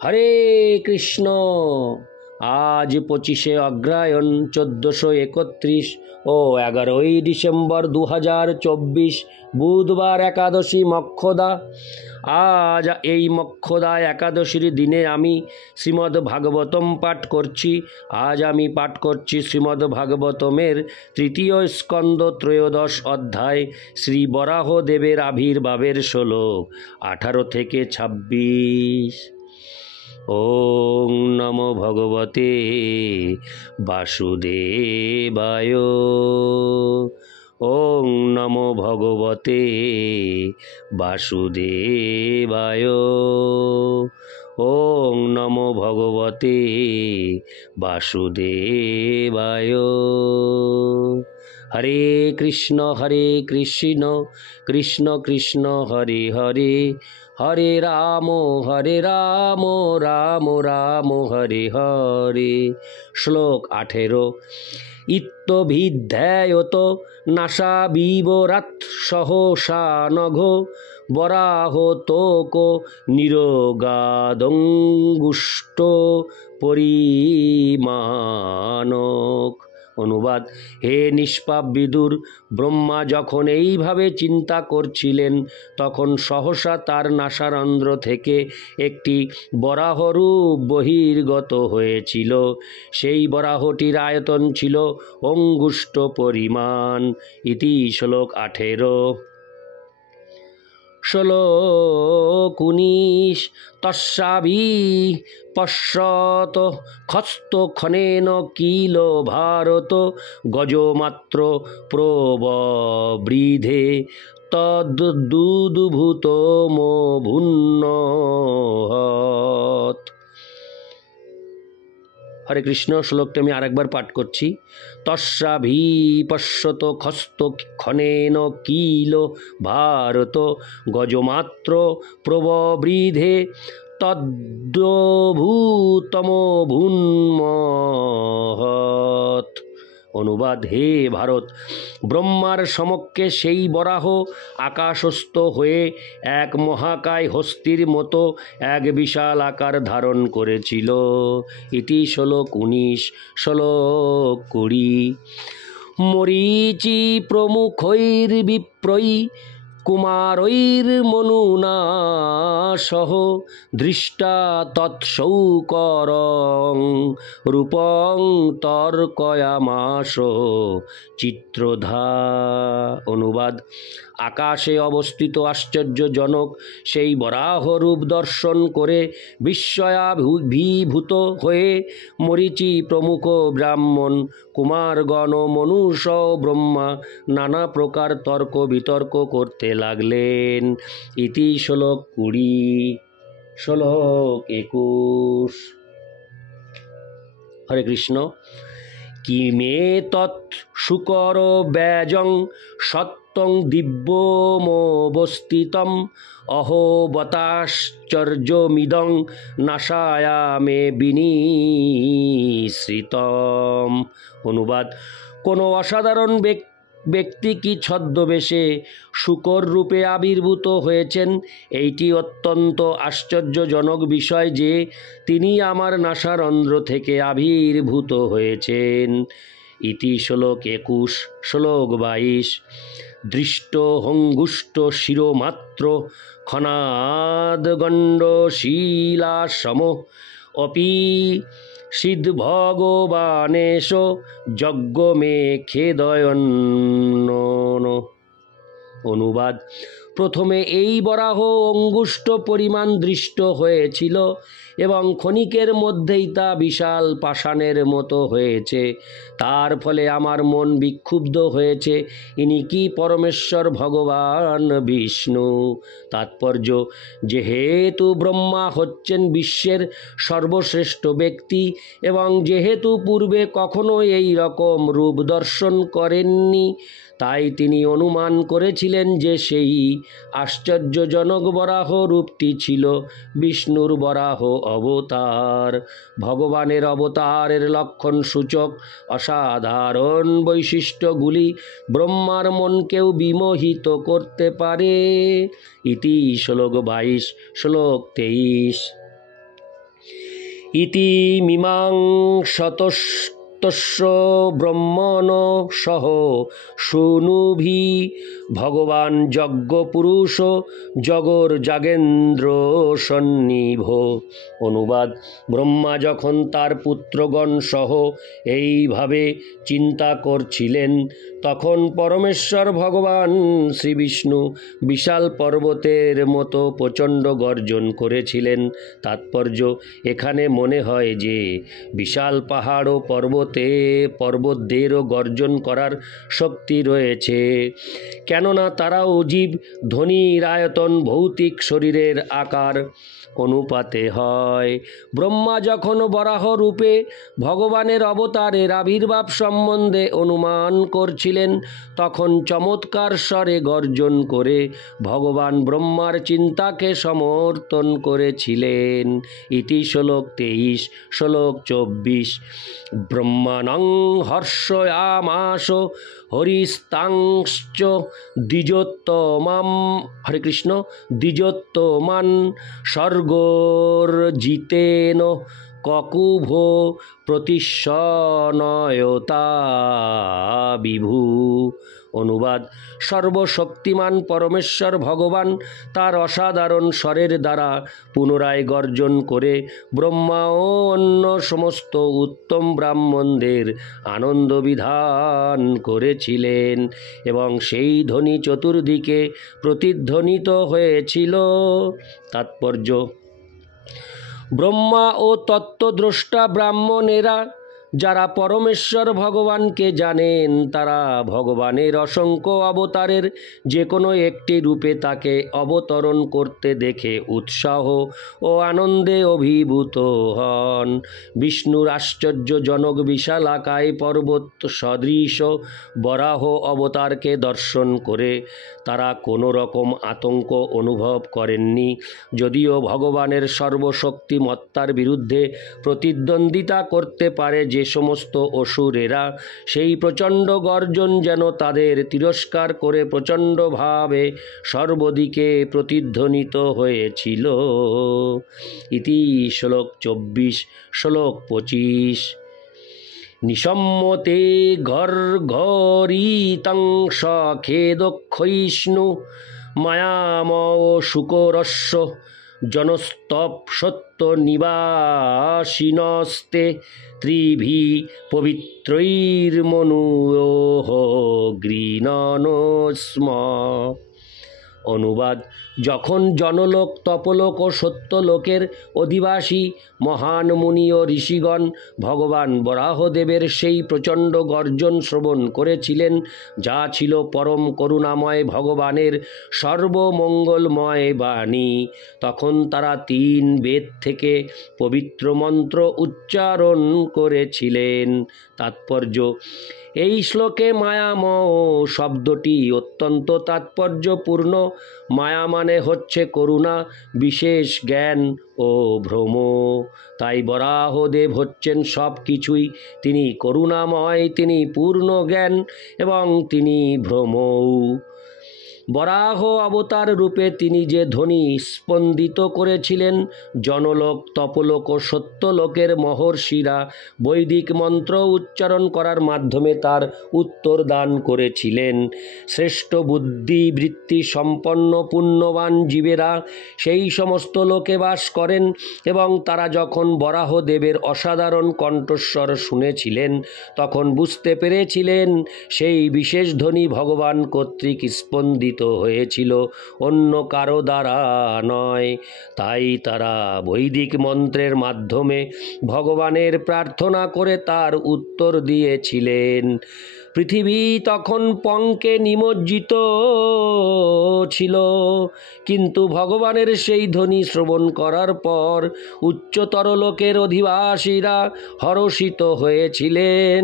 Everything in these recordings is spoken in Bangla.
হরে কৃষ্ণ। আজ 25শে অগ্রহায়ণ 1431 ও 11ই ডিসেম্বর 2024 বুধবার একাদশী মক্ষদা। আজ এই মক্ষদা একাদশীর দিনে আমি শ্রীমদ্ ভাগবতম পাঠ করছি। আজ আমি পাঠ করছি শ্রীমদ্ ভাগবতমের তৃতীয় স্কন্দ 13 অধ্যায় শ্রী বরাহ দেবের আবির্ভাবের শ্লোক 18 থেকে 26। ওং নমো ভগবতে বাসুদেবায়। ওং নমো ভগবতে বাসুদেবায়। ওং নমো ভগবতে বাসুদেবায়। হরে কৃষ্ণ কৃষ্ণ কৃষ্ণ হরে হরে, হরে রাম রাম রাম হরে হরে। শ্লোক 18। ইত্যভিধ্যায়ত নাসা বিবরাত সহসা নঘ বরাহ তোক নিরগাদঙ্গুষ্ট পরিমানক। অনুবাদ: হে নিষ্পাপ বিদুর, ব্রহ্মা যখন এইভাবে চিন্তা করছিলেন তখন সহসা তার নাসারন্ধ্র থেকে একটি বরাহরূপ বহির্গত হয়েছিল। সেই বরাহটির আয়তন ছিল অঙ্গুষ্ট পরিমাণ। ইতি শ্লোক 18। শ্লোক 19। তস্যাভি পশ্যত খস্ত খনেন কিল ভারত গজমাত্র প্রববৃধে তদ্দুদ্ভূতমভুন্নহৎ। হরে কৃষ্ণ। শ্লোকটি আমি আরেকবার পাঠ করছি। তস্যাভি পশ্যত খস্ত খনেন কিল ভারত গজমাত্র প্রববৃধে তদ্দুদ্ভূতমভুন্নহৎ। অনুবাদ: হে ভারত, ব্রহ্মার সমক্ষে সেই বরাহ আকাশস্থ হয়ে এক মহাকায় হস্তির মতো এক বিশাল আকার ধারণ করেছিল। ইতি শ্লোক 19। শ্লোক 20। মরীচি প্রমুখৈর্বিপ্রৈ কুমারৈর্মনুনা সহ দৃষ্টা তৎসৌকরং রূপং তর্কয়ামাস চিত্রধা। অনুবাদ: আকাশে অবস্থিত আশ্চর্যজনক সেই বরাহ রূপ দর্শন করে বিস্ময়াভিভূত হয়ে মরীচি প্রমুখ ব্রাহ্মণ, কুমারগণ, মনুষ ও ব্রহ্মা নানা প্রকার তর্ক বিতর্ক করতে লাগলেন। ইতি শ্লোক 20। শ্লোক 21। হরে কৃষ্ণ। কিমে তৎ শুকর ব্যাজং সত্যং দিব্যমবস্থিতম অহোবতাশ্চর্যমিদং নাসায়ামে বিনিশ্রিতম। অনুবাদ: কোনো অসাধারণ ব্যক্তি কি ছদ্মবেশে শূকর রূপে আবির্ভূত হয়েছেন? এইটি অত্যন্ত আশ্চর্যজনক বিষয় যে তিনি আমার নাসারন্ধ্র থেকে আবির্ভূত হয়েছেন। ইতি শ্লোক 21। শ্লোক 22। দৃষ্ট হঙ্গুষ্ট শিরোমাত্র খনাদগণ্ড শিলাসম অপি সিদ্ধভগবানেশ যজ্ঞমে খেদয়ন। অনুবাদ: প্রথমে এই বরাহ অঙ্গুষ্ট পরিমাণ দৃষ্ট হয়েছিল এবং ক্ষণিকের মধ্যেই তা বিশাল পাষাণের মতো হয়েছে। তার ফলে আমার মন বিক্ষুব্ধ হয়েছে। ইনি কি পরমেশ্বর ভগবান বিষ্ণু? তাৎপর্য: যেহেতু ব্রহ্মা হচ্ছেন বিশ্বের সর্বশ্রেষ্ঠ ব্যক্তি এবং যেহেতু পূর্বে কখনো এই রকম রূপ দর্শন করেননি, তাই তিনি অনুমান করেছিলেন যে সেই আশ্চর্যজনক বরাহ রূপটি ছিল বিষ্ণুর বরাহ অবতার। ভগবানের অবতারের লক্ষণ সূচক অসাধারণ বৈশিষ্ট্যগুলি ব্রহ্মার মনকেও বিমোহিত করতে পারে। ইতি শ্লোক 22। শ্লোক 23। ইতি মীমাংসতস্তস্য ব্রহ্মণ সহ শুনুভি ভগবান যজ্ঞপুরুষ জগর যাগেন্দ্র সন্নিভ। অনুবাদ: ব্রহ্মা যখন তার পুত্রগণ সহ এইভাবে চিন্তা করছিলেন, তখন পরমেশ্বর ভগবান শ্রীবিষ্ণু বিশাল পর্বতের মতো প্রচণ্ড গর্জন করেছিলেন। তাৎপর্য: এখানে মনে হয় যে বিশাল পাহাড় ও পর্বতদেরও গর্জন করার শক্তি রয়েছে, কেননা তারাও জীব। ধ্বনির আয়তন ভৌতিক শরীরের আকার অনুপাতে হয়। ব্রহ্মা যখন বরাহ রূপে ভগবানের অবতারের আবির্ভাব সম্বন্ধে অনুমান করছিলেন, তখন চমৎকার স্বরে গর্জন করে ভগবান ব্রহ্মার চিন্তাকে সমর্থন করেছিলেন। ইতি শ্লোক 23। শ্লোক 24। ব্রহ্মাণং হর্ষয়ামাস হরিস্তাংশ্চ দ্বিজোত্তমাম। হরে কৃষ্ণ। দ্বিজোত্তমান স্বর্গর্জিতেন ককুভ প্রতিশনয়তা বিভু। অনুবাদ: সর্বশক্তিমান পরমেশ্বর ভগবান তার অসাধারণ স্বরের দ্বারা পুনরায় গর্জন করে ব্রহ্মা ও অন্য সমস্ত উত্তম ব্রাহ্মণদের আনন্দ বিধান করেছিলেন এবং সেই ধ্বনি চতুর্দিকে প্রতিধ্বনিত হয়েছিল। তাৎপর্য: ব্রহ্মা ও তত্ত্বদ্রষ্টা ব্রাহ্মণেরা যারা পরমেশ্বর ভগবানকে জানেন, তারা ভগবানের অসংখ্য অবতারের যে কোনো একটি রূপে তাকে অবতরণ করতে দেখে উৎসাহ ও আনন্দে অভিভূত হন। বিষ্ণুর আশ্চর্যজনক বিশালাকায় পর্বত সদৃশ বরাহ অবতারকে দর্শন করে তারা কোনো রকম আতঙ্ক অনুভব করেননি। যদিও ভগবানের সর্বশক্তিমত্তার বিরুদ্ধে প্রতিদ্বন্দ্বিতা করতে পারে যে সমস্ত অসুরেরা, সেই প্রচণ্ড গর্জন যেন তাদের তিরস্কার করে প্রচণ্ডভাবে সর্বদিকে প্রতিধ্বনিত হয়েছিল। ইতি শ্লোক 24। শ্লোক 25। নিসম্মতে ঘর্ঘরিতং সখেদক্ষয়িষ্ণু মায়াময় শুকরস্য জনস্তপসত্য নিবাসিনস্তে ত্রিভি পবিত্রৈর্মনুয়োঃ গৃণনো স্ম। অনুবাদ: যখন জনলোক, তপলোক ও সত্যলোকের অধিবাসী মহান মুনি ও ঋষিগণ ভগবান বরাহদেবের সেই প্রচণ্ড গর্জন শ্রবণ করেছিলেন, যা ছিল পরম করুণাময় ভগবানের সর্বমঙ্গলময় বাণী, তখন তারা 3 বেদ থেকে পবিত্র মন্ত্র উচ্চারণ করেছিলেন। তাৎপর্য: এই শ্লোকে মায়াময় শব্দটি অত্যন্ত তাৎপর্যপূর্ণ। মায়া মানে হচ্ছে করুণা, বিশেষ জ্ঞান ও ভ্রম। তাই বরাহদেব হচ্ছেন সব কিছুই। তিনি করুণাময়, তিনি পূর্ণ জ্ঞান এবং তিনি ভ্রমও। বরাহ অবতার রূপে তিনি যে ধ্বনি স্পন্দিত করেছিলেন, জনলোক, তপলোক ও সত্যলোকের মহর্ষিরা বৈদিক মন্ত্র উচ্চারণ করার মাধ্যমে তার উত্তর দান করেছিলেন। শ্রেষ্ঠ বুদ্ধিবৃত্তি সম্পন্ন পুণ্যবান জীবেরা সেই সমস্ত লোকে বাস করেন এবং তারা যখন বরাহদেবের অসাধারণ কণ্ঠস্বর শুনেছিলেন, তখন বুঝতে পেরেছিলেন সেই বিশেষ ধ্বনি ভগবান কর্তৃক স্পন্দিত হয়েছিল, অন্য কারো দ্বারা নয়। তাই তারা বৈদিক মন্ত্রের মাধ্যমে ভগবানের প্রার্থনা করে তার উত্তর দিয়েছিলেন। পৃথিবী তখন পঙ্কে নিমজ্জিত ছিল, কিন্তু ভগবানের সেই ধ্বনি শ্রবণ করার পর উচ্চতর লোকের অধিবাসীরা হর্ষিত হয়েছিলেন,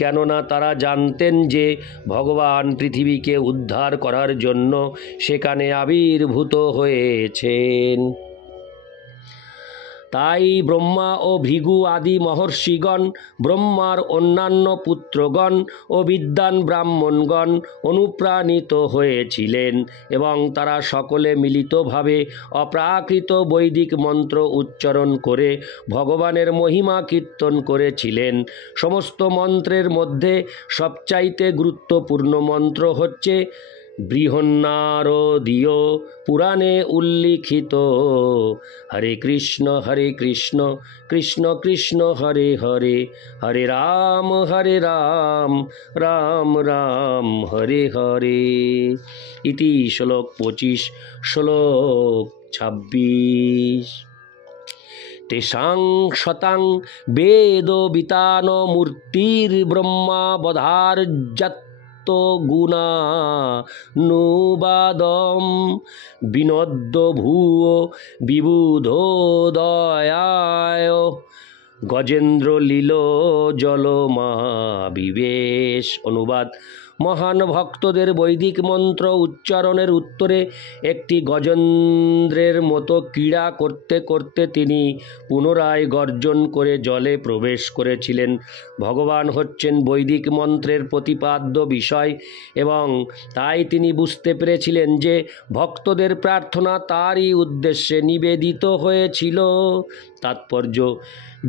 কেননা তারা জানতেন যে ভগবান পৃথিবীকে উদ্ধার করার জন্য সেখানে আবির্ভূত হয়েছেন। তাই ব্রহ্মা ও ভৃগু আদি মহর্ষিগণ, ব্রহ্মার অন্যান্য পুত্রগণ ও বিদ্বান ব্রাহ্মণগণ অনুপ্রাণিত হয়েছিলেন এবং তারা সকলে মিলিতভাবে অপ্রাকৃত বৈদিক মন্ত্র উচ্চারণ করে ভগবানের মহিমা কীর্তন করেছিলেন। সমস্ত মন্ত্রের মধ্যে সবচাইতে গুরুত্বপূর্ণ মন্ত্র হচ্ছে বৃহন্নারদীয় পুরাণে উল্লিখিত হরে কৃষ্ণ কৃষ্ণ কৃষ্ণ হরে হরে, হরে রাম রাম রাম হরে হরে। ইতি শ্লোক 25। শ্লোক 26। তেষাং শতাং বেদবিতান মূর্তির ব্রহ্মাবধার্যাৎ গুণানুবাদম বিনদ্য ভূয় বিবুধোদয়ায় গজেন্দ্র লীল জলমাবিবেশ। অনুবাদ: মহান ভক্তদের বৈদিক মন্ত্র উচ্চারণের উত্তরে একটি গজেন্দ্রের মতো ক্রীড়া করতে করতে তিনি পুনরায় গর্জন করে জলে প্রবেশ করেছিলেন। ভগবান হচ্ছেন বৈদিক মন্ত্রের প্রতিপাদ্য বিষয় এবং তাই তিনি বুঝতে পেরেছিলেন যে ভক্তদের প্রার্থনা তারই উদ্দেশ্যে নিবেদিত হয়েছিল। তাৎপর্য: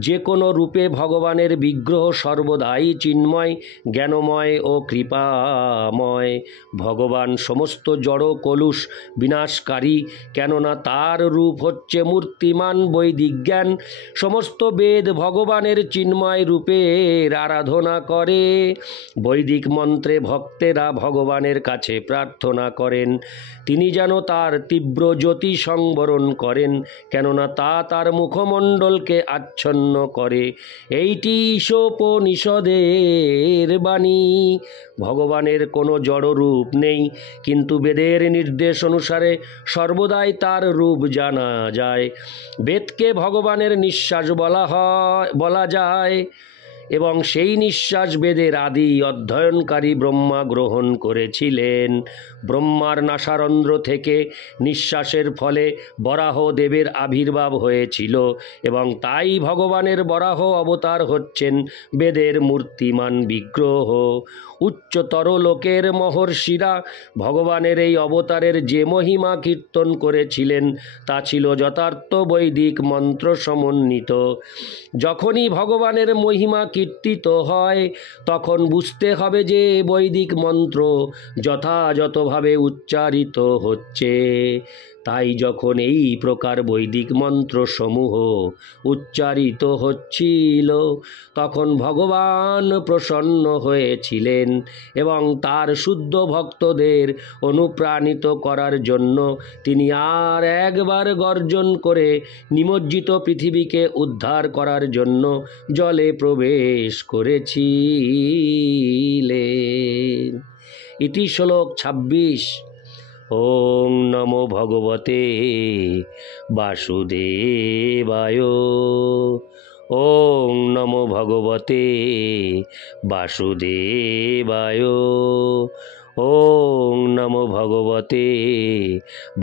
যে কোনো রূপে ভগবানের বিগ্রহ সর্বদাই চিন্ময়, জ্ঞানময় ও কৃপাময়। ভগবান সমস্ত জড় কলুষ বিনাশকারী, কেননা তার রূপ হচ্ছে মূর্তিমান বৈদিক জ্ঞান। সমস্ত বেদ ভগবানের চিন্ময় রূপের আরাধনা করে। বৈদিক মন্ত্রে ভক্তেরা ভগবানের কাছে প্রার্থনা করেন তিনি যেন তার তীব্র জ্যোতি সংবরণ করেন, কেননা তা তার মুখমণ্ডলকে আচ্ছন্ন করে। এইটি ঈশোপনিষদের বাণী। ভগবানের কোনো জড় রূপ নেই, কিন্তু বেদের নির্দেশ অনুসারে সর্বদাই তার রূপ জানা যায়। বেদকে ভগবানের নিঃশ্বাস বলা যায় এবং সেই নিঃশ্বাস বেদের আদি অধ্যয়নকারী ব্রহ্মা গ্রহণ করেছিলেন। ব্রহ্মার নাসারন্ধ্র থেকে নিঃশ্বাসের ফলে বরাহ দেবের আবির্ভাব হয়েছিল এবং তাই ভগবানের বরাহ অবতার হচ্ছেন বেদের মূর্তিমান বিগ্রহ। উচ্চতর লোকের মহর্ষিরা ভগবানের এই অবতারের যে মহিমা কীর্তন করেছিলেন তা ছিল যথার্থ বৈদিক মন্ত্র সমন্বিত। যখনই ভগবানের মহিমা কীর্তিত হয় তখন বুঝতে হবে যে বৈদিক মন্ত্র যথাযথভাবে উচ্চারিত হচ্ছে। তাই যখন এই প্রকার বৈদিক মন্ত্রসমূহ উচ্চারিত হচ্ছিল তখন ভগবান প্রসন্ন হয়েছিলেন এবং তার শুদ্ধ ভক্তদের অনুপ্রাণিত করার জন্য তিনি আর একবার গর্জন করে নিমজ্জিত পৃথিবীকে উদ্ধার করার জন্য জলে প্রবেশ করেছিলেন। ইতি শ্লোক 26। ওং নমো ভগবতে বাসুদেবায়। ওং নমো ভগবতে বাসুদেবায়। ওং নমো ভগবতে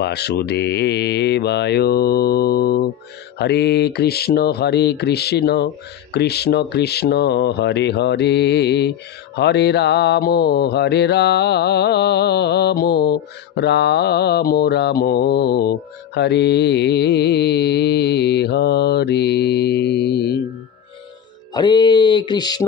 বাসুদেবায়। হরে কৃষ্ণ কৃষ্ণ কৃষ্ণ হরে হরে, হরে রাম রাম রাম হরে হরে। হরে কৃষ্ণ।